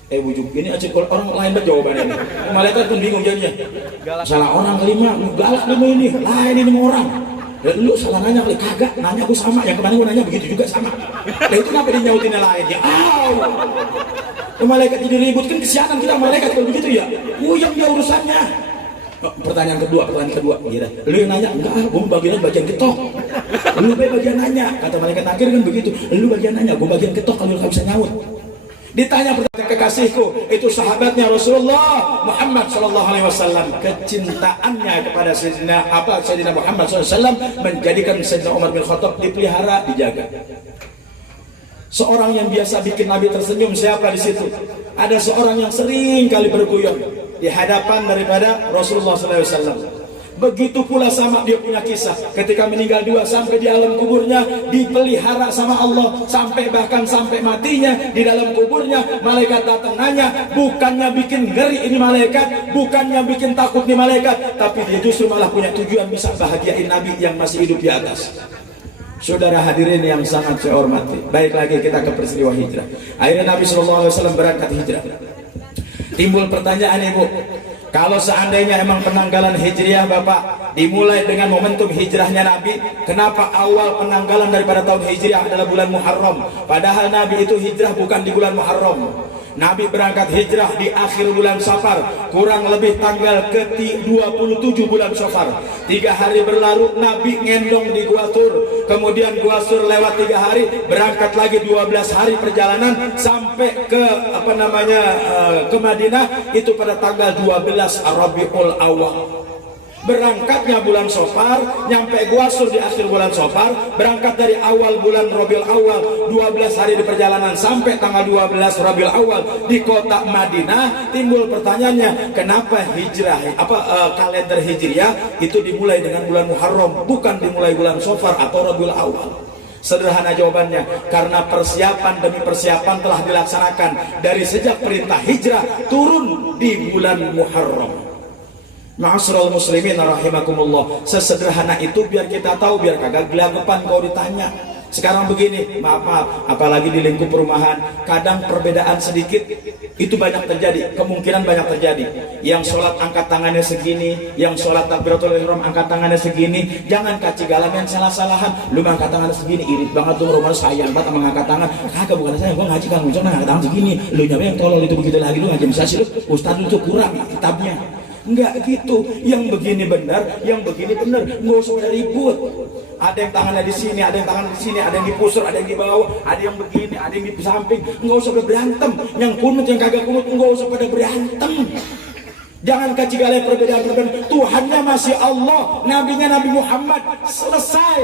Bujuk, ini aja kalau orang lain berjawabannya. Malaikat pun bingung jadinya. Salah orang kelima, galak dulu ini, lain ini orang. Dan lu salah nanya kali, kagak, nanya aku sama, yang kemarin gua nanya begitu juga sama. Dan itu kenapa dia nyautinnya lain? Ya, malaikat jadi ribut, kan kesianan kita malaikat kalau begitu ya. Yang dia urusannya. Pertanyaan kedua, gila. Lu yang nanya, enggak, gua bagian ketok. Lu bagian nanya, kata malaikat akhir kan begitu. Lu bagian nanya, gua bagian ketok kalau lu gak bisa nyaut. Ditanya pertanyaan kekasihku, itu sahabatnya Rasulullah Muhammad SAW. Kecintaannya kepada Sayyidina Muhammad SAW menjadikan Sayyidina Umar bin Khattab dipelihara, dijaga. Seorang yang biasa bikin Nabi tersenyum, siapa di situ? Ada seorang yang sering kali berguyon di hadapan daripada Rasulullah SAW. Begitu pula sama dia punya kisah ketika meninggal dua, sampai di alam kuburnya dipelihara sama Allah, sampai matinya di dalam kuburnya. Malaikat datang nanya, bukannya bikin ngeri ini malaikat, bukannya bikin takut nih malaikat, tapi dia justru malah punya tujuan bisa bahagiain Nabi yang masih hidup di atas. Saudara hadirin yang sangat saya hormati, baik lagi kita ke peristiwa hijrah. Akhirnya Nabi SAW berangkat hijrah. Timbul pertanyaan, Ibu, kalau seandainya emang penanggalan hijriah Bapak dimulai dengan momentum hijrahnya Nabi, kenapa awal penanggalan daripada tahun hijriah adalah bulan Muharram? Padahal Nabi itu hijrah bukan di bulan Muharram. Nabi berangkat hijrah di akhir bulan Safar, kurang lebih tanggal ke-27 bulan Safar. 3 hari berlalu Nabi ngendong di Gua Tur, kemudian Gua Tur lewat 3 hari, berangkat lagi 12 hari perjalanan sampai ke ke Madinah itu pada tanggal 12 Rabiul Awal. Berangkatnya bulan Safar, nyampe Gua Sur di akhir bulan Safar, berangkat dari awal bulan Rabiul Awal, 12 hari di perjalanan sampai tanggal 12 Rabiul Awal di kota Madinah. Timbul pertanyaannya, kenapa kalender hijriah itu dimulai dengan bulan Muharram, bukan dimulai bulan Safar atau Rabiul Awal? Sederhana jawabannya, karena persiapan demi persiapan telah dilaksanakan dari sejak perintah hijrah turun di bulan Muharram. Ma'asyiral muslimin rahimakumullah. Sesederhana itu biar kita tahu, biar kagak gelagapan kalau ditanya. Sekarang begini, maaf, apalagi di lingkup perumahan, kadang perbedaan sedikit itu banyak terjadi, kemungkinan banyak terjadi. Yang sholat angkat tangannya segini, yang sholat takbiratul ihram angkat tangannya segini. Jangan kacigalan yang salah-salahan, lu angkat tangan segini, irit banget tuh rumah sayang banget sama angkat tangan. Kagak, bukan saya, gua ngaji kan ngucap angkat tangan segini. Lu nyawa yang tolol itu begitu lagi, lu ngaji misasi, lu ustaz lu tuh kurang kitabnya. Enggak gitu, yang begini benar, yang begini benar, nggak usah pada ribut. Ada yang tangannya di sini, ada yang tangannya di sini, ada yang di pusar, ada yang di bawah, ada yang begini, ada yang di samping. Nggak usah pada berantem. Yang kunut, yang kagak kunut, nggak usah pada berantem. Jangan kacigalai perbedaan-perbedaan. Tuhannya masih Allah, nabinya Nabi Muhammad, selesai.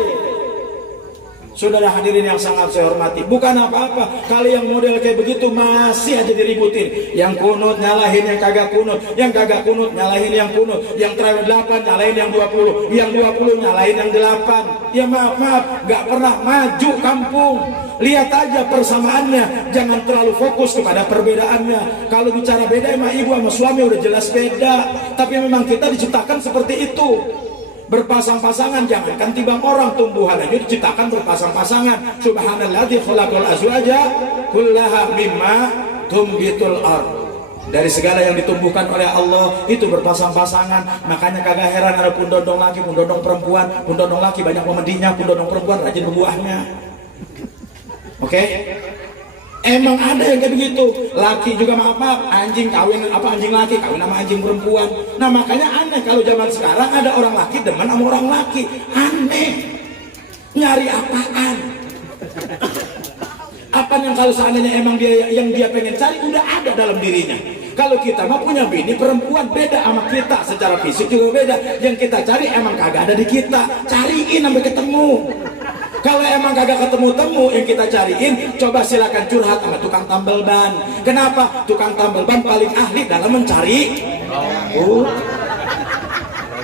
Saudara hadirin yang sangat saya hormati, bukan apa-apa kalau yang model kayak begitu masih aja diributin. Yang kunut nyalahin yang kagak kunut, yang kagak kunut nyalahin yang kunut, yang terawih 8 nyalahin yang 20, yang 20 nyalahin yang 8. Ya maaf, gak pernah maju kampung. Lihat aja persamaannya, jangan terlalu fokus kepada perbedaannya. Kalau bicara beda emang ibu sama suami udah jelas beda, tapi memang kita diciptakan seperti itu. Berpasang-pasangan, jangankan timbang orang, tumbuhan aja diciptakan berpasang-pasangan. Subhanalladzi khalaqal azwaja kullaha mimma tumbitul ard. Dari segala yang ditumbuhkan oleh Allah itu berpasang-pasangan. Makanya kagak heran ada pundondong laki, pundondong perempuan. Pundondong laki banyak pemedinya, pundondong perempuan rajin berbuahnya. Oke? Emang ada yang kayak begitu. Laki juga maaf, anjing kawin anjing laki kawin sama anjing perempuan. Nah makanya aneh kalau zaman sekarang ada orang laki demen sama orang laki. Aneh. Nyari apaan? Apa yang kalau seandainya emang dia yang dia pengen cari udah ada dalam dirinya. Kalau kita mau punya bini perempuan beda sama kita, secara fisik juga beda. Yang kita cari emang kagak ada di kita. Cariin sampai ketemu. Kalau emang kagak ketemu-temu yang kita cariin, coba silakan curhat sama tukang tambal ban. Kenapa? Tukang tambal ban paling ahli dalam mencari.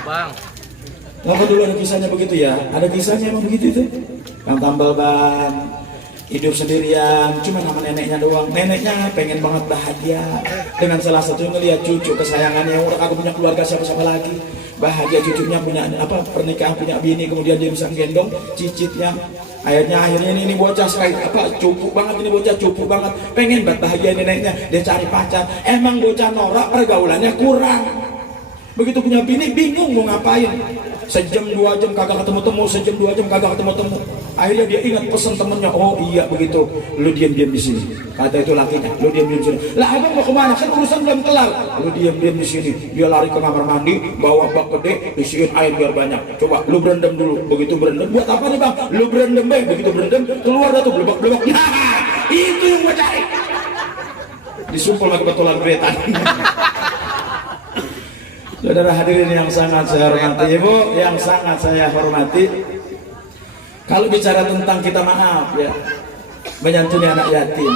Bang. Ngapa dulu ada kisahnya begitu ya? Ada kisahnya emang begitu itu. Tukang tambal ban hidup sendirian, cuma sama neneknya doang. Neneknya pengen banget bahagia dengan salah satu ngelihat cucu kesayangannya. Udah kagak punya keluarga siapa-siapa lagi. Bahagia cucunya punya pernikahan, punya bini, kemudian dia bisa gendong cicitnya. Akhirnya ini bocah sekali cupu banget, ini bocah cupu banget, pengen banget bahagia neneknya. Dia cari pacar, emang bocah norak, pergaulannya kurang. Begitu punya bini bingung mau ngapain. Sejam 2 jam kagak ketemu-temu, sejam 2 jam kagak ketemu-temu. Akhirnya dia ingat pesan temennya, oh iya begitu, lu diam-diam di sini. Kata itu lakinya, lu diam-diam di sini. Lah abang mau kemana? Kan urusan belum kelar. Lu diam-diam di sini. Dia lari ke kamar mandi, bawa bak gede, isiin air biar banyak. Coba lu berendam dulu. Begitu berendam, buat apa nih bang? Lu berendam baik. Begitu berendam, keluar dah tuh blebak-blebak. Nah, itu yang gua cari. Disumpul lagi kebetulan beretan. Saudara hadirin yang sangat saya hormati, Ibu yang sangat saya hormati. Kalau bicara tentang kita maaf ya, menyantuni anak yatim.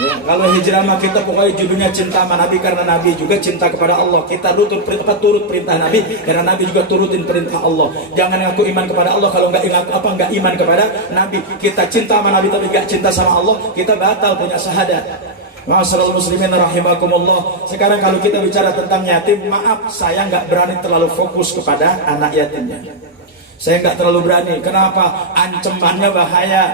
Ya, kalau hijrah mah kita pokoknya judulnya cinta sama Nabi, karena Nabi juga cinta kepada Allah. Kita turut perintah Nabi karena Nabi juga turutin perintah Allah. Jangan ngaku iman kepada Allah kalau nggak iman kepada Nabi. Kita cinta sama Nabi tapi nggak cinta sama Allah, kita batal punya syahadat. Ma'asyiral muslimin rahimakumullah. Sekarang kalau kita bicara tentang yatim, maaf saya nggak berani terlalu fokus kepada anak yatimnya. Saya nggak terlalu berani. Kenapa? Ancamannya bahaya.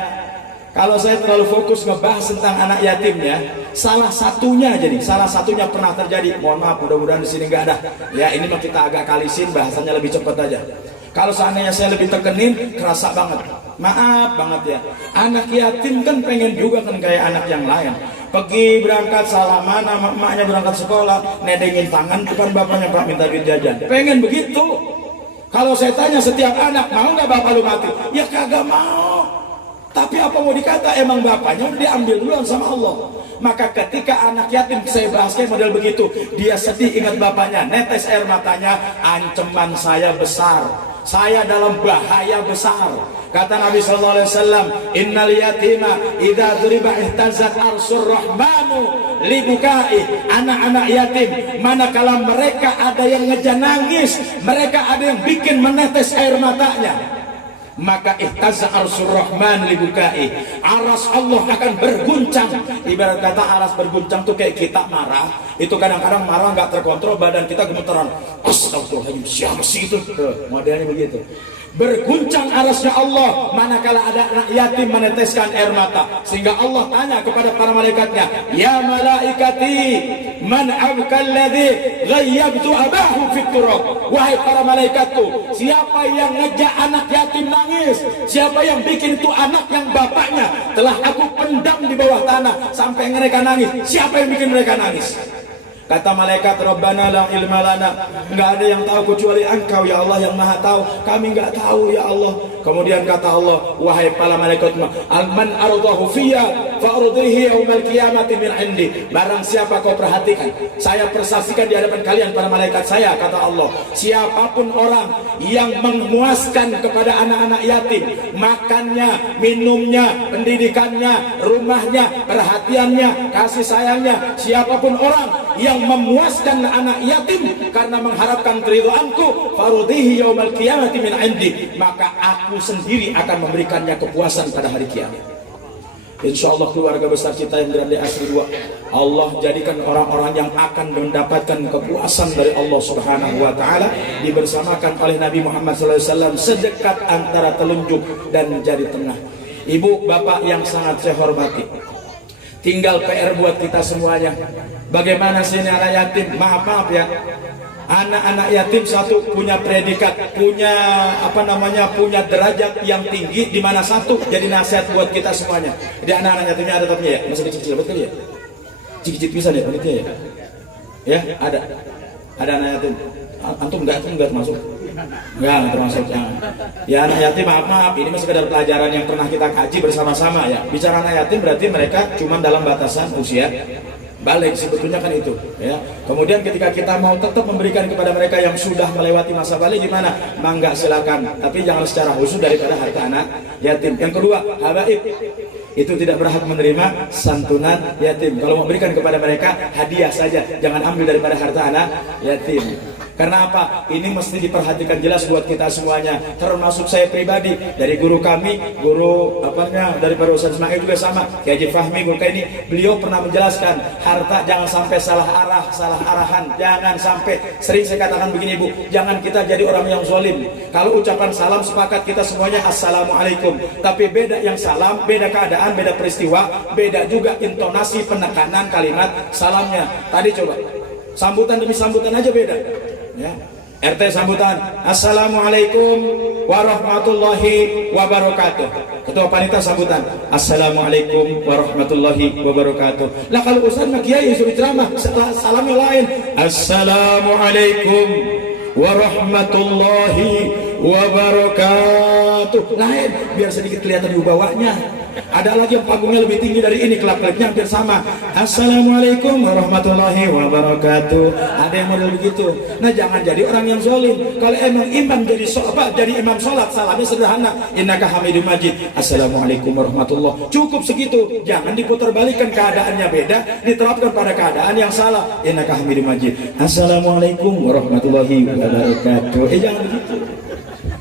Kalau saya terlalu fokus ngebahas tentang anak yatimnya, salah satunya pernah terjadi. Mohon maaf, mudah-mudahan di sini nggak ada. Ya ini mah kita agak kalisin, bahasanya lebih cepat aja. Kalau seandainya saya lebih tekenin, kerasa banget. Maaf banget ya. Anak yatim kan pengen juga kan kayak anak yang lain. Pergi berangkat salaman sama emaknya, berangkat sekolah nedengin tangan depan bapaknya, Pak minta duit jajan. Pengen begitu. Kalau saya tanya setiap anak, mau nggak bapak lu mati? Ya kagak mau. Tapi apa mau dikata, emang bapaknya udah diambil duluan sama Allah. Maka ketika anak yatim saya bahas kayak model begitu, dia sedih ingat bapaknya, netes air matanya, ancaman saya besar. Saya dalam bahaya besar. Kata Nabi sallallahu alaihi wasallam, innal yatima idza duriba ihtazat arsur rahmanu libukai. Anak-anak yatim manakala mereka ada yang ngejanangis, mereka ada yang bikin menetes air matanya, maka ihtazza arsur rahman libukai. Aras Allah akan berguncang. Ibarat kata aras berguncang tuh kayak kita marah, itu kadang-kadang marah nggak terkontrol, badan kita gemeteran. Astagfirullahaladzim, siapa sih itu? Modelnya begitu. Berguncang arasnya Allah manakala ada anak yatim meneteskan air mata, sehingga Allah tanya kepada para malaikatnya, ya malaikati man abkalladzi ghayyabtu abahu fit turab. Wahai para malaikatku, siapa yang ngejak anak yatim nangis, siapa yang bikin itu anak yang bapaknya telah aku pendam di bawah tanah sampai mereka nangis, siapa yang bikin mereka nangis? Kata malaikat, Rabbana la ilma lana, enggak ada yang tahu kecuali Engkau ya Allah yang Maha tahu, kami enggak tahu ya Allah. Kemudian kata Allah, wahai para malaikat, man ardahu fiyya fa ardhihi yaumal qiyamati min indi. Barang siapa kau perhatikan, saya persaksikan di hadapan kalian para malaikat saya, kata Allah, siapapun orang yang memuaskan kepada anak-anak yatim, makannya, minumnya, pendidikannya, rumahnya, perhatiannya, kasih sayangnya, siapapun orang yang memuaskan anak yatim karena mengharapkan keridhaanku, farudhihi yaumal qiyamati min indi, maka aku sendiri akan memberikannya kepuasan pada hari kiamat. Insya Allah keluarga besar kita yang berada di Asri 2, Allah jadikan orang-orang yang akan mendapatkan kepuasan dari Allah Subhanahu wa Ta'ala, dibersamakan oleh Nabi Muhammad SAW sedekat antara telunjuk dan jari tengah. Ibu bapak yang sangat saya hormati, tinggal PR buat kita semuanya. Bagaimana sih ini anak yatim? Maaf ya, anak-anak yatim satu punya predikat, punya punya derajat yang tinggi, di mana satu jadi nasihat buat kita semuanya. Jadi anak-anak yatimnya ada tapi ya, masih kecil-kecil betul ya? Cicit bisa ya panitia ya? Ya, ada anak yatim. Antum enggak termasuk? Enggak termasuk ya. Ya anak yatim maaf, ini masih sekedar pelajaran yang pernah kita kaji bersama-sama ya. Bicara anak yatim berarti mereka cuma dalam batasan usia balik, sebetulnya kan itu ya. Kemudian ketika kita mau tetap memberikan kepada mereka yang sudah melewati masa balik, gimana? Mangga silakan, tapi jangan secara khusus daripada harta anak yatim. Yang kedua, habaib itu tidak berhak menerima santunan yatim. Kalau mau berikan kepada mereka hadiah saja, jangan ambil daripada harta anak yatim. Karena apa? Ini mesti diperhatikan jelas buat kita semuanya, termasuk saya pribadi. Dari guru kami, guru daripada Ustaz Ismail juga sama, Kiai Haji Fahmi, guru ini, beliau pernah menjelaskan, harta jangan sampai salah arah, salah arahan. Jangan sampai, sering saya katakan begini Bu, jangan kita jadi orang yang zalim. Kalau ucapan salam sepakat kita semuanya assalamualaikum, tapi beda yang salam, beda keadaan, beda peristiwa, beda juga intonasi penekanan kalimat salamnya. Tadi coba, sambutan demi sambutan aja beda. Ya. RT sambutan assalamualaikum warahmatullahi wabarakatuh. Ketua panitia sambutan assalamualaikum warahmatullahi wabarakatuh. Lah kalau ustaz nak kiai suruh ceramah salamnya lain, assalamualaikum warahmatullahi wabarakatuh, lain, biar sedikit kelihatan di bawahnya. Ada lagi yang panggungnya lebih tinggi dari ini, kelap-kelapnya hampir sama, assalamualaikum warahmatullahi wabarakatuh. Ada yang model begitu. Nah jangan jadi orang yang zalim. Kalau emang imam jadi imam sholat, salamnya sederhana, innaka hamidum majid, assalamualaikum warahmatullahi, cukup segitu. Jangan diputarbalikkan, keadaannya beda, diterapkan pada keadaan yang salah, innaka hamidum majid, assalamualaikum warahmatullahi wabarakatuh. Jangan begitu.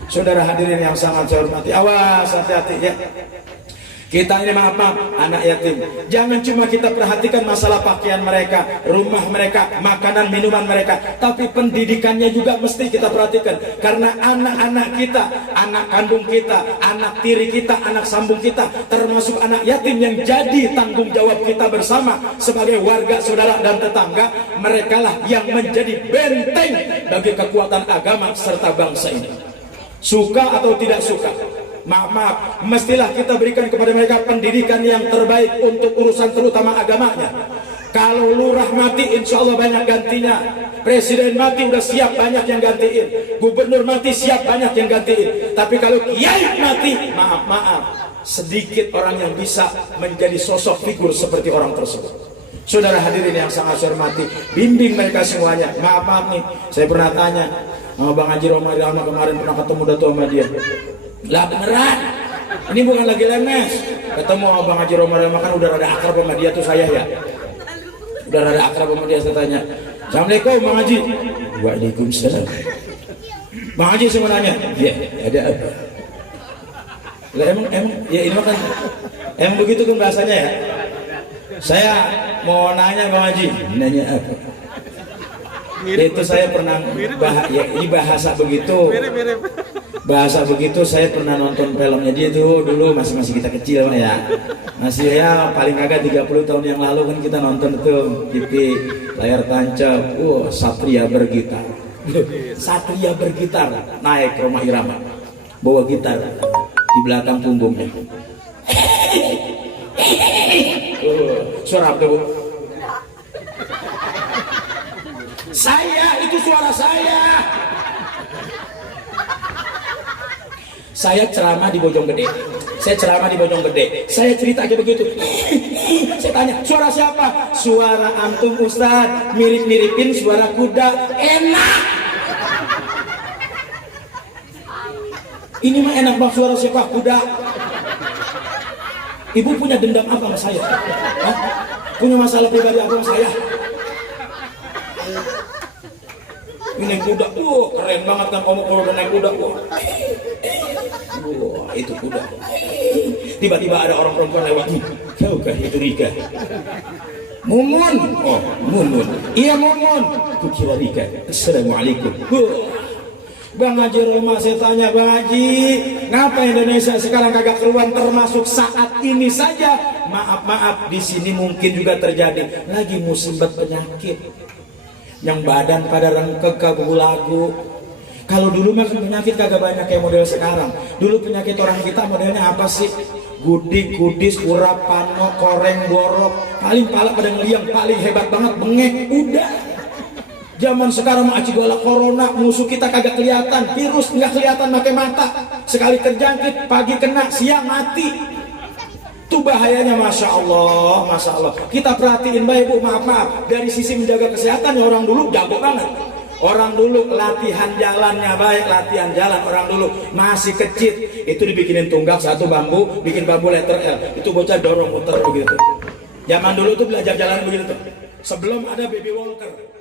Saudara hadirin yang sangat saya hormati, awas hati-hati ya. Kita ini maaf anak yatim, jangan cuma kita perhatikan masalah pakaian mereka, rumah mereka, makanan minuman mereka, tapi pendidikannya juga mesti kita perhatikan. Karena anak-anak kita, anak kandung kita, anak tiri kita, anak sambung kita, termasuk anak yatim yang jadi tanggung jawab kita bersama sebagai warga, saudara dan tetangga. Merekalah yang menjadi benteng bagi kekuatan agama serta bangsa ini. Suka atau tidak suka, maaf, mestilah kita berikan kepada mereka pendidikan yang terbaik untuk urusan terutama agamanya. Kalau lurah mati, insya Allah banyak gantinya. Presiden mati udah siap, banyak yang gantiin. Gubernur mati siap, banyak yang gantiin. Tapi kalau kiai mati, maaf, sedikit orang yang bisa menjadi sosok figur seperti orang tersebut. Saudara hadirin yang sangat saya hormati, bimbing mereka semuanya. Maaf nih, saya pernah tanya sama Bang Haji Roma Irama kemarin, pernah ketemu Dato' sama dia. Lah beneran, ini bukan lagi lemes. Ketemu sama Bang Haji Roma Irama, kan udah rada akrab sama dia tuh saya ya. Udah rada akrab sama dia, saya tanya, assalamualaikum Bang Haji. Waalaikumsalam. Bang Haji saya mau nanya, ya ada apa? Lah emang ya ini kan emang begitu kan bahasanya ya. Saya mau nanya Bang Haji, nanya apa? Itu saya pernah ini bahasa begitu. Bahasa begitu saya pernah nonton filmnya dia tuh dulu masih kita kecil ya. Masih ya paling kagak 30 tahun yang lalu kan kita nonton tuh TV layar tancap. Satria bergitar. Satria bergitar naik Roma Irama. Bawa gitar di belakang punggungnya. Suara apa Bu? Saya, itu suara saya. Saya ceramah di Bojonggede. Saya cerita kayak begitu. Saya tanya, suara siapa? Suara antum Ustadz, mirip-miripin suara kuda. Enak. Ini mah enak banget, suara siapa? Kuda. Ibu punya dendam apa sama saya? Hah? Punya masalah pribadi apa sama saya? Ini kuda, keren banget kan kamu kalau naik kuda. Itu kuda. Tiba-tiba ada orang perempuan lewat. tahukah itu Rika? Mumun. Oh, Mumun. Iya Mumun. Aku kira Rika. Assalamualaikum. Bang Haji Roma, saya tanya Bang Haji, ngapa Indonesia sekarang kagak keluar termasuk saat ini saja? Maaf, di sini mungkin juga terjadi lagi musibah penyakit. Yang badan pada rengkek kabulagu. Kalau dulu mah penyakit kagak banyak kayak model sekarang. Dulu penyakit orang kita modelnya apa sih? Gudik, kudis, urap, pano, koreng, borok. Paling pala pada ngeliang, paling hebat banget bengek. Udah. Zaman sekarang mau acigala corona, musuh kita kagak kelihatan, virus nggak kelihatan pakai mata. Sekali terjangkit, pagi kena, siang mati. Itu bahayanya, masya Allah, masya Allah. Kita perhatiin baik bu, maaf, dari sisi menjaga kesehatan ya orang dulu jago banget. Orang dulu latihan jalannya baik, latihan jalan orang dulu masih kecil. Itu dibikinin tunggak satu bambu, bikin bambu letter L. Itu bocah dorong muter begitu. Zaman dulu tuh belajar jalan begitu tuh. Sebelum ada baby walker.